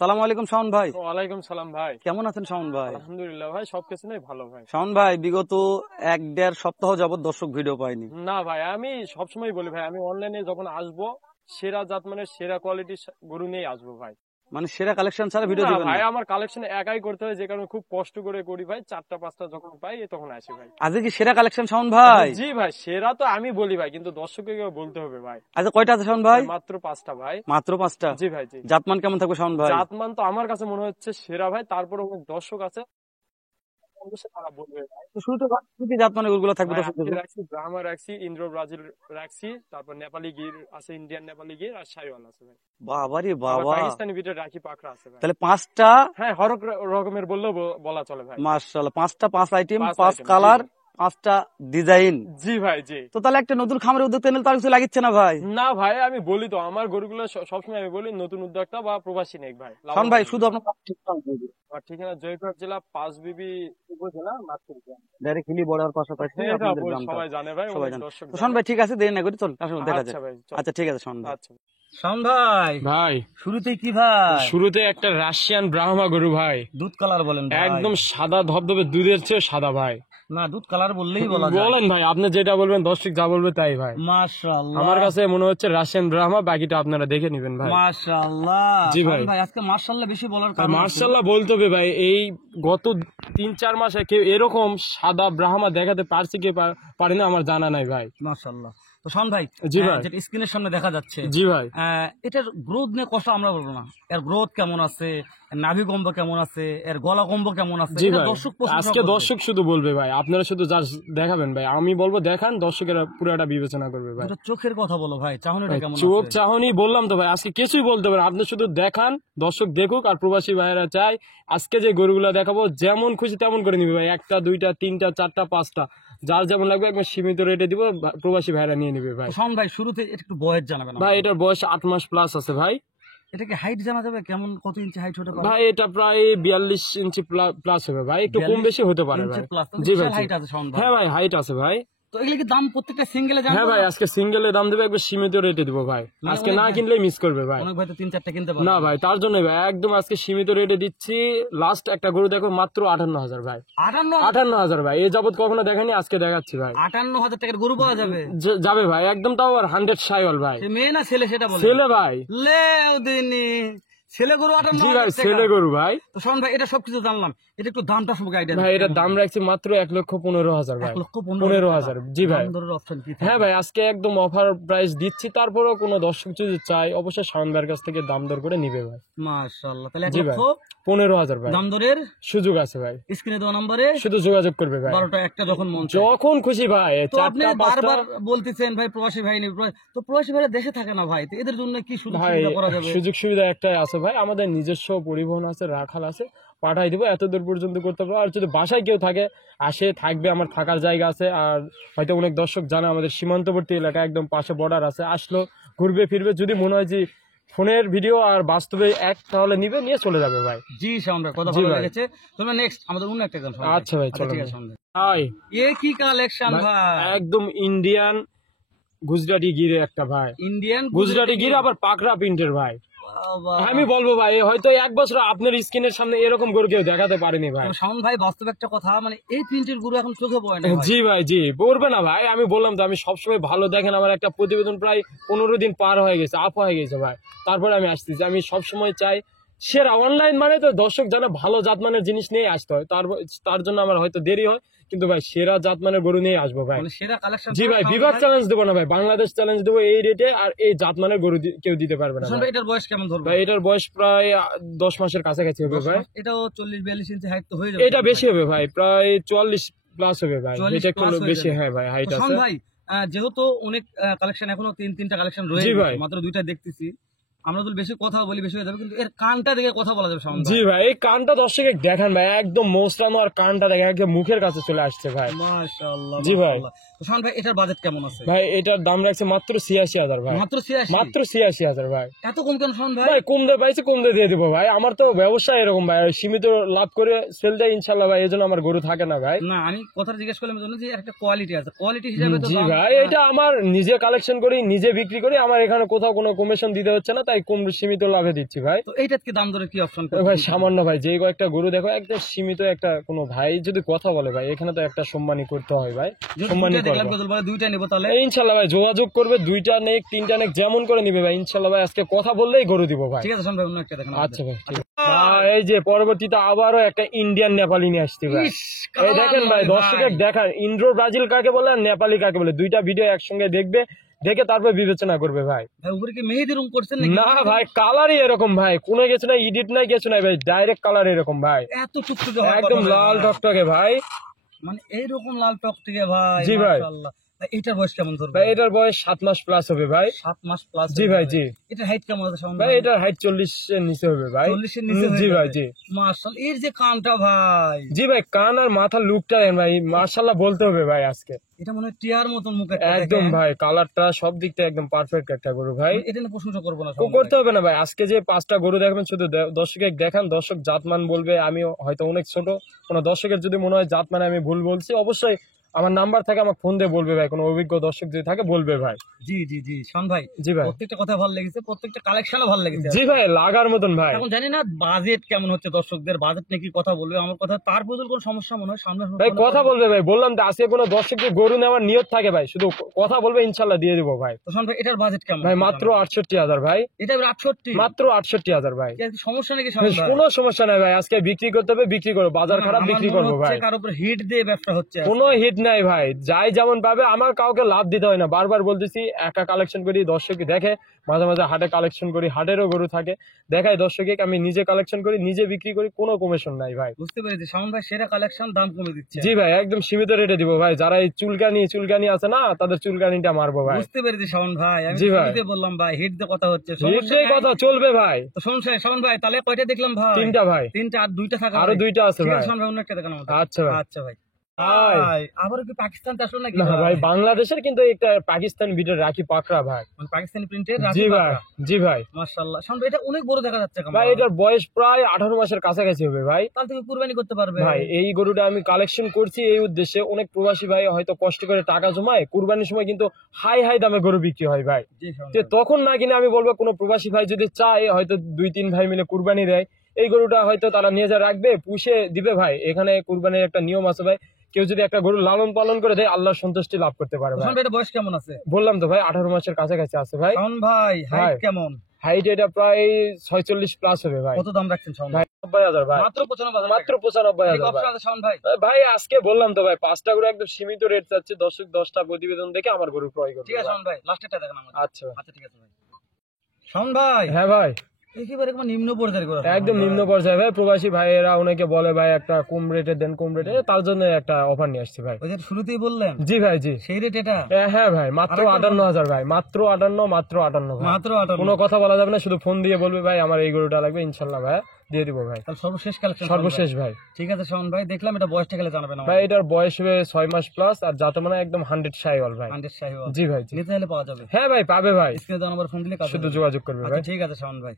সালাম আলাইকুম শাওন ভাই। ওয়ালাইকুম সালাম ভাই। কেমন আছেন শাওন ভাই? আলহামদুলিল্লাহ ভাই, সবকিছু নেই ভালো ভাই। শাওন ভাই, বিগত 1-1.5 সপ্তাহ যাবত দর্শক ভিডিও পাইনি। না ভাই, আমি সবসময় বলি ভাই, আমি অনলাইনে যখন আসবো সেরা জাত মানে সেরা কোয়ালিটির গরু নিয়ে আসবো ভাই। মানে সেরা কালেকশন ছাড়া ভিডিও না দিবেন ভাই, না? আমার কালেকশন একাই করতে হয়, যে কারণে খুব কষ্ট করে করি ভাই। 4টা 5টা যখন পাই তখন আসি ভাই। আজকে কি সেরা কালেকশন শাওন ভাই? জি ভাই, সেরা তো আমি বলি ভাই, কিন্তু দর্শককে বলতে হবে ভাই। আচ্ছা, কয়টা আছে শাওন ভাই? মাত্র 5টা ভাই। মাত্র 5টা? জি ভাই জি। জাতমান কেমন থাকবে শাওন ভাই? জাতমান তো আমার কাছে মনে হচ্ছে সেরা ভাই, তারপরে অনেক দর্শক আছে অবশ্যই তারা বলবে ভাই। তো শুরুতে কি কি জাতমানের গরুগুলো থাকবে ভাই দর্শকদের আজকে জন্য? রাখছি ব্রাহ্মা, রাখছি ইন্দ্র ব্রাজিল, রাখছি তারপর নেপালি গির আছে, ইন্ডিয়ান নেপালি গির আর শাইওয়াল আছে ভাই। বাবারে আবার বাবা, পাকিস্তানি বিটের রাখি পাকড়া আছে ভাই। তাহলে 5টা? হ্যাঁ, হরেক রকমের বললেও বলা চলে ভাই। মাশাআল্লাহ, 5টা, 5 আইটেম, 5 5 আইটেম, জি কালার, ভাই। 5টা ডিজাইন। জি ভাই জি। তো তাহলে একটা নতুন খামারের উদ্যোক্তা নিলে তার কিছু লাগিচ্ছে না ভাই? না ভাই, আমি বলি তো আমার গরুগুলো সবসময় আমি বলি নতুন উদ্যোক্তা বা প্রবাসী নেক ভাই। শাওন ভাই, শুধু আপনার আমার ঠিকানা জয়পুরহাট জেলা, পাঁচবিবি উপজেলা, নাগপুর গ্রাম। ডাইরেক্ট হিলি বর্ডার পাশাপাশি এটা আপনাদের গ্রামটা সবাই জানে ভাই, সবাই অনেক জানে। দর্শক তো শাওন জানে। ভাই ঠিক আছে, দেরি না করি, চল আসলে দেখা যাক। আচ্ছা ভাই, চল। আচ্ছা ঠিক আছে শাওন ভাই। আচ্ছা শাওন ভাই, ভাই, শুরুতেই কি ভাই? শুরুতে একটা রাশিয়ান ব্রাহ্মা গরু ভাই, দুধ কালার বলেন ভাই? একদম সাদা ধবধবে, দুধের চেয়ে সাদা ভাই। না, দুধ কালার বললেই বলা যায়। বলেন ভাই, আপনি যেটা বলবেন দর্শক যা বলবে তাই ভাই। মাশাআল্লাহ, আমার কাছে মনে হচ্ছে রাশিয়ান ব্রাহ্মা, বাকিটা আপনারা দেখে নেবেন ভাই। মাশাআল্লাহ। জি ভাই। শাওন ভাই, আজকে মাশাআল্লাহ বেশি বলার কারণ আছে? মার্শাল্লাহ বলতে হবে ভাই, এই গত 3-4 মাসে কেউ এরকম সাদা ব্রাহ্মা দেখাতে পারছে কি পারে না আমার জানা নাই ভাই। মাশাআল্লাহ। তো শাওন ভাই, জি ভাই। যেটা স্ক্রিনের সামনে দেখা যাচ্ছে, জি ভাই। এটার গ্রোথ নিয়ে কথা আমরা বলবো না, এর গ্রোথ কেমন আছে, এর নাভি কম্ব কেমন আছে, এর গলা কম্ব কেমন আছে, জি এটা ভাই, দর্শক প্রশংসা আজকে করবে। দর্শক শুধু বলবে ভাই, আপনারা শুধু যা দেখাবেন ভাই, আমি বলবো দেখান, দর্শকেরা পুরোটা বিবেচনা করবে ভাই। এটা চোখের কথা বলো ভাই, চাহনিটা কেমন চোখ আছে? চাহনি বললাম তো ভাই, আজকে কিছুই বলতে পারেন, আপনি শুধু দেখান, দর্শক দেখুক। আর প্রবাসী ভাইয়েরা চাই আজকে যে গরুগুলা দেখাবো যেমন খুশি তেমন করে নিবে ভাই, 1টা 2টা 3টা 4টা 5টা, যার যেমন লাগবে একবার সীমিত রেটে দিব, প্রবাসী ভাইয়েরা নিয়ে নিবে ভাই। শাওন ভাই, শুরুতে একটু বয়স জানাবেন ভাই এটার বয়স 8 মাস প্লাস আছে ভাই। এটা কি হাইট জানা যাবে, কেমন কত ইঞ্চি হাইট হতে পারে? ভাই এটা প্রায় 42 ইঞ্চি প্লাস হবে ভাই, একটু কম বেশি হতে পারে ভাই। জি ভাই, হাইট আছে শাওন ভাই? হ্যাঁ ভাই, হাইট আছে ভাই। তো এগুলো কি দাম প্রত্যেকটা সিঙ্গেলে জানবো? হ্যাঁ ভাই, আজকে সিঙ্গেলে দাম দেবে, একবার সীমিত রেটে দিব ভাই, আজকে না কিনলে মিস করবে ভাই। অনেক ভাই তো 3-4টা কিনতে পারে না ভাই, তার জন্য ভাই একদম আজকে সীমিত রেটে দিচ্ছি। লাস্ট একটা গরু দেখো মাত্র 58,000 ভাই। 58,000 ভাই, এই যাবত কখনো দেখানি, আজকে দেখাচ্ছি ভাই। 58,000 টাকার গরু পাওয়া যাবে? যাবে ভাই একদম, তাও আর 100 শাইওয়াল ভাই। সে মেয়ে না ছেলে সেটা বলে? ছেলে ভাই। লেও দিনি, ছেলে গরু জি 58,000 ভাই, টাকা। ছেলে গরু ভাই। তো শাওন ভাই, এটা সবকিছু জানলাম, এটা একটু দামটা সব আইডিয়া ভাই এটার দাম রাখছি মাত্র 1,15,000 ভাই। 1,15,000। জি ভাই। দাম দরের অপশন কি? হ্যাঁ ভাই, আজকে একদম অফার প্রাইস দিচ্ছি, তারপরেও কোনো দর্শক যদি চাই অবশ্যই শাওন ভাইয়ের কাছ থেকে দাম দর করে নিবে ভাই। মাশাআল্লাহ, তাহলে জি ভাই, 15,000 ভাই। দাম দরের সুযোগ আছে ভাই, স্ক্রিনে দেওয়া নম্বরে শুধু যোগাযোগ করবে ভাই। 12টা একটা যখন মন চায়। যখন খুশি ভাই, তো আপনি 4টা 5টা। বারবার বলতেছেন ভাই প্রবাসী ভাই নেই, তো প্রবাসী ভাইরা দেশে থাকে না ভাই, তো এদের জন্য কি সুযোগ ভাই সুবিধা করা যাবে? সুযোগ সুবিধা একটাই আছে ভাই, আমাদের নিজস্ব পরিবহন আছে, রাখাল আছে, পাঠাই দিব, এত দূর পর্যন্ত করতে পারবো। আর যদি বাসায় কেউ থাকে আসে থাকবে, আমার থাকার জায়গা আছে। আর হয়তো অনেক দর্শক জানে আমাদের সীমান্তবর্তী এলাকা, একদম পাশে বর্ডার আছে, আসলো ঘুরবে ফিরবে, যদি মনে হয় যে ফোনের ভিডিও আর বাস্তবে এক, তাহলে নিবে, নিয়ে চলে যাবে ভাই। জি শাওন ভাই, কথা ভালো লেগেছে। তোমরা নেক্সট আমাদের অন্য একটা গান শোনাও। আচ্ছা ভাই, চলো ঠিক আছে শাওন ভাই। ভাই। এ কি কালেকশন ভাই? একদম ইন্ডিয়ান গুজরাটি গিরে একটা ভাই, ইন্ডিয়ান গুজরাটি গিরে আবার পাকড়া প্রিন্টের ভাই। বাবা। আমি বলবো ভাই, হয়তো 1 বছর আপনার স্ক্রিনের সামনে এরকম গরু কেউ দেখাতে পারেনি ভাই। শাওন ভাই, বাস্তব একটা কথা, মানে এই প্রিন্টের গরু এখন চোখে পড়ে না ভাই। জি ভাই জি, পড়বে না ভাই, আমি বললাম তো আমি সবসময় ভালো দেখেন, আমার একটা প্রতিবেদন প্রায় 15 দিন পার হয়ে গেছে, আপ হয়ে গেছে ভাই, তারপরে আমি আসতেছি। আমি সবসময় চাই সেরা, অনলাইন মানে তো দর্শক জানা ভালো জাতমানের জিনিস নিয়ে আসতে হয়, তার জন্য আমার হয়তো দেরি হয়, কিন্তু ভাই সেরা জাতমানের গরু নিয়ে আসবো ভাই। মানে সেরা কালেকশন। জি ভাই, বিভাগ চ্যালেঞ্জ দেবো না ভাই, বাংলাদেশ চ্যালেঞ্জ দেবো এই রেটে, আর এই জাতমানের গরু কেউ দিতে পারবে না শাওন ভাই। ভাই, এটার বয়স কেমন ধরবে? ভাই এটার বয়স প্রায় 10 মাসের কাছাকাছি হবে ভাই। এটাও 40-42 ইঞ্চি হাইট তো হয়ে যাবে। এটা বেশি হবে ভাই, প্রায় 44 প্লাস হবে ভাই, 44 এটা একটু plus হয়ে বেশি। যাবে। হ্যাঁ ভাই, হাইট তো শাওন আছে। ভাই, যেহেতু অনেক কালেকশন, এখনো 3-3টা কালেকশন রয়েছে, জি ভাই। মাত্র 2টা দেখতেছি, আমরা যদি বেশি কথা বলি বেশি হয়ে যাবে, কিন্তু এর কানটা দেখে কথা বলা যাবে শাওন ভাই। জি ভাই, এই কানটা দর্শকে দেখান ভাই, একদম মোস্টানো, আর কানটা দেখেন একদম মুখের কাছে চলে আসছে ভাই। মাশাআল্লাহ। জি ভাই। তো শাওন ভাই, এটার বাজেট কেমন আছে? ভাই এটার দাম রাখছে মাত্র 86,000 ভাই। মাত্র 86? মাত্র 86,000 ভাই। এত কম কেন শাওন ভাই? ভাই কম দিয়ে পাইছে, কম দিয়ে দিয়ে দিবো ভাই, আমার তো ব্যবসা এরকম ভাই, সীমিত লাভ করে সেল দেয় ইনশাল্লাহ ভাই, এই জন্য আমার গরু থাকে না ভাই। না, আমি কথা জিজ্ঞেস করলাম জন্য যে একটা কোয়ালিটি আছে, কোয়ালিটি হিসেবে তো জি দাম। ভাই, এটা আমার নিজে কালেকশন করি, নিজে বিক্রি করি, আমার এখানে কোথাও কোনো কমিশন দিতে হচ্ছে না, তাই কম সীমিত লাভে দিচ্ছি ভাই। তো এইটার কি দাম দরে কি অপশন ভাই সামান্য ভাই, যে কয়েকটা গরু দেখো একদম সীমিত, একটা কোনো ভাই যদি কথা বলে ভাই এখানে তো একটা সম্মানই করতে হয় ভাই, সম্মানই করবো। দুইটা নেবো তাহলে ইনশাল্লাহ ভাই যোগাযোগ করবে, 2টা নেক 3টা নেক যেমন করে নিবে ভাই, ইনশাল্লাহ ভাই আজকে কথা বললেই গরু দিব ভাই। ঠিক আছে শোন ভাই, অন্য একটা দেখেন। আচ্ছা ভাই এই যে পরবর্তীতে আবারও একটা ইন্ডিয়ান নেপালি নিয়ে আসছি ভাই। এই দেখেন ভাই, দর্শকের দেখান ইন্ডো ব্রাজিল কাকে বলে আর নেপালি কাকে বলে, 2টা ভিডিও একসঙ্গে দেখবে, দেখে তারপর বিবেচনা করবে ভাই। উপরে কি মেহেদি রং করছেন না ভাই, কালারই এরকম ভাই, কোনো কিছু না এডিট নাই কিছু নাই ভাই, ডাইরেক্ট কালার এরকম ভাই, এত টুকটুকে একদম লাল টকটকে ভাই, মানে এইরকম লাল টকটকে ভাই। জি ভাই। মাশাআল্লাহ। এটার বয়স কেমন ধরবে ভাই? এটার বয়স 7 মাস প্লাস হবে ভাই। 7 মাস প্লাস? জি ভাই জি। এটার হাইট কেমন আছে শাওন ভাই এটার হাইট 40 এর নিচে হবে ভাই। 40 এর নিচে? জি ভাই জি। মাশাআল্লাহ, এর যে কানটা ভাই। জি ভাই, কান আর মাথার লুকটা ভাই মাশাআল্লাহ বলতে হবে ভাই আজকে। এটা মনে হয় টিয়ার মতন মুখ একদম ভাই, কালারটা সব দিক থেকে একদম পারফেক্ট একটা গরু ভাই। এটা নিয়ে প্রশংসা করবো না, করতে হবে না ভাই, আজকে যে 5টা গরু দেখবেন শুধু দর্শকের দেখান, দর্শক জাতমান বলবে, আমি হয়তো অনেক ছোট, কোনো দর্শকের যদি মনে হয় জাতমানে আমি ভুল বলছি অবশ্যই আমার নাম্বার থাকে, আমার ফোন দিয়ে বলবে ভাই, কোনো অভিজ্ঞ দর্শক যদি থাকে বলবে ভাই। জি জি জি শাওন ভাই। জি ভাই, প্রত্যেকটা কথা ভালো লেগেছে, প্রত্যেকটা কালেকশনও ভালো লেগেছে। জি ভাই, লাগার মতন ভাই। এখন জানি না বাজেট কেমন হচ্ছে, দর্শকদের বাজেট নিয়ে কি কথা বলবে আমার কথা, তার বদল কোনো সমস্যা মনে হয় সামনে ভাই কথা বলবে ভাই, বললাম তো আজকে কোনো দর্শক যে গরু নেওয়ার নিয়ত থাকে ভাই শুধু কথা বলবে, ইনশাল্লাহ দিয়ে দিব ভাই। তো শাওন ভাই এটার বাজেট কেমন ভাই মাত্র 68,000 ভাই। এটা 68? মাত্র 68,000 ভাই। সমস্যা নাকি শাওন ভাই? কোনো সমস্যা নাই ভাই, আজকে বিক্রি করতে হবে, বিক্রি করবো, বাজার খারাপ বিক্রি করবো ভাই। কার উপর হিট দিয়ে ব্যবসা হচ্ছে? কোনো হিট নাই ভাই, যাই যেমন পাবে, আমার কাউকে লাভ দিতে হয় না, বারবার বলতেছি, একা কালেকশন করি, দর্শক দেখে, মাঝে মাঝে হাটে কালেকশন করি, হাটেরও গরু থাকে, দেখাই দর্শকে, আমি নিজে কালেকশন করি, নিজে বিক্রি করি, কোনো কমিশন নাই ভাই। বুঝতে পেরেছি শাওন ভাই, সেরা কালেকশন, দাম কমে দিচ্ছে। জি ভাই, একদম সীমিত রেটে দিব ভাই, যারা এই চুলকানি আছে না তাদের চুলকানিটা মারবো ভাই। বুঝতে পেরেছি শাওন ভাই, আমি জি ভাই, বললাম ভাই হিট দিয়ে কথা হচ্ছে, হিট দিয়ে কথা চলবে ভাই। তো শাওন ভাই তাহলে কয়টা দেখলাম ভাই? 3টা ভাই। 3টা, আর 2টা থাকা, আরো 2টা আছে ভাই। শাওন ভাই অন্য একটা দেখানো। আচ্ছা ভাই। আচ্ছা ভাই। আবার কি পাকিস্তান থেকে আসলো নাকি? না ভাই, বাংলাদেশের কিন্তু একটা পাকিস্তান বিটের রাখি পাকড়া ভাই, মানে পাকিস্তানি প্রিন্টের? জি ভাই জি ভাই। মাশাআল্লাহ শাওন ভাই, এটা অনেক বড় দেখা যাচ্ছে ভাই, এটার বয়স প্রায় 18 মাসের কাছাকাছি হবে ভাই। তাহলে তুমি কুরবানি করতে পারবে ভাই। এই গরুটা আমি কালেকশন করছি এই উদ্দেশ্যে, অনেক প্রবাসী ভাই হয়তো কষ্ট করে টাকা জমায়, কুরবানির সময় কিন্তু হাই হাই দামে গরু বিক্রি হয় ভাই, তখন না কিনে আমি বলবো কোনো প্রবাসী ভাই যদি চায়, হয়তো 2-3 ভাই মিলে কুরবানি দেয়, এই গরুটা হয়তো তারা নিয়ে যা রাখবে, পুষে দিবে ভাই। এখানে কুরবানির একটা নিয়ম আছে ভাই, কেউ যদি একটা গরু লালন পালন করে দেয়, আল্লাহর সন্তুষ্টি লাভ করতে পারে ভাই। এটা বয়স কেমন আছে? বললাম তো ভাই 18 মাসের কাছাকাছি আছে ভাই। শাওন ভাই হাইট কেমন? হাইট এটা প্রায় 46 প্লাস হবে ভাই। কত দাম রাখছেন শাওন ভাই? 90,000 ভাই। মাত্র 95,000? মাত্র 95,000 শাওন ভাই। ভাই আজকে বললাম তো ভাই, 5টা গরু একদম সীমিত রেট চাচ্ছে, দর্শক 10টা প্রতিবেদন দেখে আমার গরু ক্রয় করবে। ঠিক আছে শাওন ভাই, লাস্টেরটা দেখান আমাদের। আচ্ছা আচ্ছা ঠিক আছে ভাই। শাওন ভাই। হ্যাঁ ভাই, একেবারে নিম্ন পর্যায়ের গরু, একদম নিম্ন পর্যায়ে ভাই। প্রবাসী ভাইয়েরা অনেকে বলে ভাই একটা কম রেটে দেন, কম রেটে, তার জন্য একটা অফার নিয়ে আসছি ভাই। ওই যে শুরুতেই বললেন। জি ভাই জি। সেই রেট এটা? হ্যাঁ ভাই, মাত্র 58,000 ভাই, মাত্র 58, মাত্র 58 ভাই। মাত্র 58? কোনো কথা বলা যাবে না, শুধু ফোন দিয়ে বলবে ভাই আমার এই গরুটা লাগবে, ইনশাল্লাহ ভাই দিয়ে দিব ভাই। তাহলে সর্বশেষ কালেকশন? সর্বশেষ ভাই। ঠিক আছে শাওন ভাই, দেখলাম এটা বয়সটা গেলে জানাবেন ভাই। এটার বয়স হবে 6 মাস প্লাস, আর যাতে মানে একদম 100 শাইওয়াল ভাই। 100 শাইওয়াল? জি ভাই জি। নিতে হলে পাওয়া যাবে? হ্যাঁ ভাই পাবে ভাই, স্ক্রিনে দেওয়া নাম্বার ফোন দিলে শুধু যোগাযোগ করবে ভাই। ঠিক আছে শাওন ভাই।